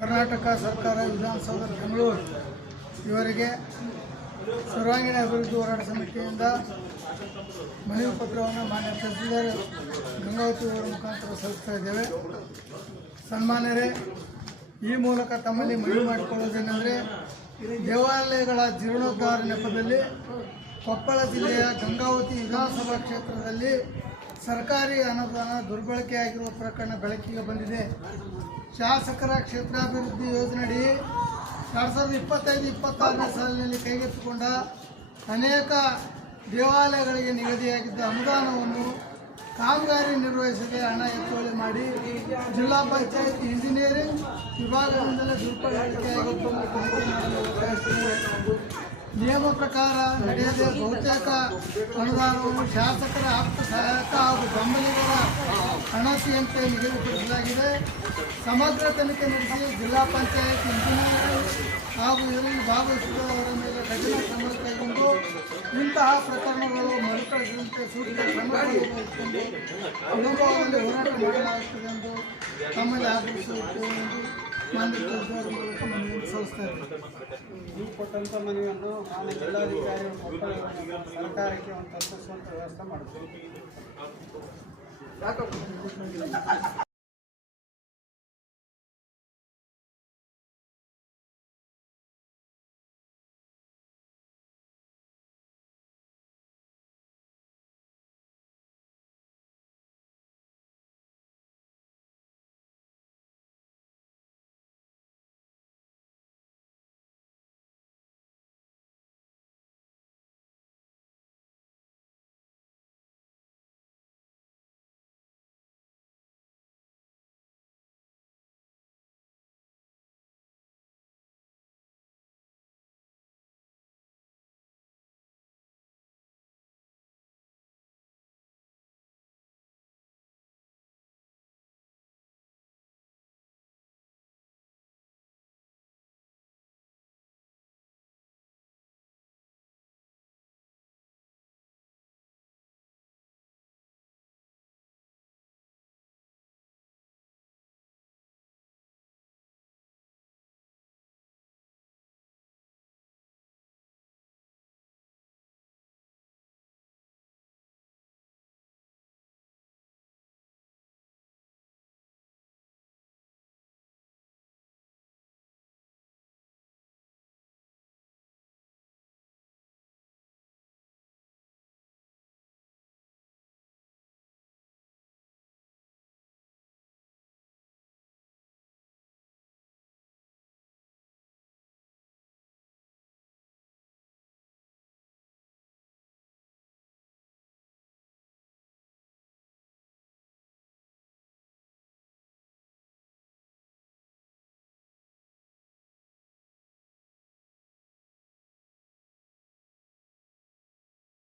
ಕರ್ನಾಟಕ ಸರ್ಕಾರ ವಿಧಾನಸೌಧ ಬೆಂಗಳೂರು ಇವರಿಗೆ ಸರ್ವಾಂಗೀಣ ಅಭಿವೃದ್ಧಿ ಹೋರಾಟ ಸಮಿತಿಯಿಂದ ಮನವಿ ಪತ್ರವನ್ನು ಮಾನ್ಯ ತಹಸೀಲ್ದಾರ್ ಗಂಗಾವತಿ ಅವರ ಮುಖಾಂತರ ಸಲ್ಲಿಸ್ತಾ ಇದ್ದೇವೆ. ಸನ್ಮಾನ್ಯರೇ, ಈ ಮೂಲಕ ತಮ್ಮಲ್ಲಿ ಮನವಿ ಮಾಡಿಕೊಳ್ಳುವುದೇನೆಂದರೆ, ದೇವಾಲಯಗಳ ಜೀರ್ಣೋದ್ಧಾರ ನೆಪದಲ್ಲಿ ಕೊಪ್ಪಳ ಜಿಲ್ಲೆಯ ಗಂಗಾವತಿ ವಿಧಾನಸಭಾ ಕ್ಷೇತ್ರದಲ್ಲಿ ಸರ್ಕಾರಿ ಅನುದಾನ ದುರ್ಬಳಕೆಯಾಗಿರುವ ಪ್ರಕರಣ ಬೆಳಕಿಗೆ ಬಂದಿದೆ. ಶಾಸಕರ ಕ್ಷೇತ್ರಾಭಿವೃದ್ಧಿ ಯೋಜನೆಯಡಿ 2025-26ನೇ ಸಾಲಿನಲ್ಲಿ ಕೈಗೆತ್ತಿಕೊಂಡ ಅನೇಕ ದೇವಾಲಯಗಳಿಗೆ ನಿಗದಿಯಾಗಿದ್ದ ಅನುದಾನವನ್ನು ಕಾಮಗಾರಿ ನಿರ್ವಹಿಸದೆ ಹಣ ಎತ್ತುವಳಿ ಮಾಡಿ ಜಿಲ್ಲಾ ಪಂಚಾಯತ್ ಇಂಜಿನಿಯರಿಂಗ್ ವಿಭಾಗದಿಂದಲೇ ನಿಯಮ ಪ್ರಕಾರ ನಡೆಯದೆ ಬಹುತೇಕ ಅನುದಾನವನ್ನು ಶಾಸಕರ ಆಪ್ತ ಸಹಾಯಕ ಹಾಗೂ ಬೆಂಬಲಿಗರ ಹಣತೆಯಂತೆ ನಿಗದಿಪಡಿಸಲಾಗಿದೆ. ಸಮಗ್ರ ತನಿಖೆ ನಡೆಸಿ ಜಿಲ್ಲಾ ಪಂಚಾಯತ್ ಇಂಜಿನಿಯರಿಂಗ್ ಹಾಗೂ ಇದರಲ್ಲಿ ಭಾಗವಹಿಸಿದವರ ಮೇಲೆ ಕಠಿಣ ಕ್ರಮ ಕೈಗೊಂಡು ಇಂತಹ ಪ್ರಕರಣಗಳು ಮರುಕಳಿಸಿದಂತೆ ಸೂಕ್ತ ಕ್ರಮ ಕೈಗೊಂಡು ವಿಳಂಬವಾಗಿ ಹೋರಾಟ ಮಾಡಲಾಗುತ್ತದೆ ಎಂದು ತಮ್ಮಲ್ಲಿ ಆಗ್ರಹಿಸುತ್ತೇವೆ ಎಂದು ಮಾನ್ಯ ತಹಸೀಲ್ದಾರ್ ಮೂಲಕ ಮನವಿಯನ್ನು ಸಲ್ಲಿಸ್ತಾ ಇದ್ದಾರೆ. ನೀವು ಕೊಟ್ಟಂಥ ಮನವಿಯನ್ನು ನಾನು ಜಿಲ್ಲಾಧಿಕಾರಿ ಸರ್ಕಾರಕ್ಕೆ ಒಂದು ತಲುಪಿಸುವಂಥ ವ್ಯವಸ್ಥೆ ಮಾಡುತ್ತೇವೆ.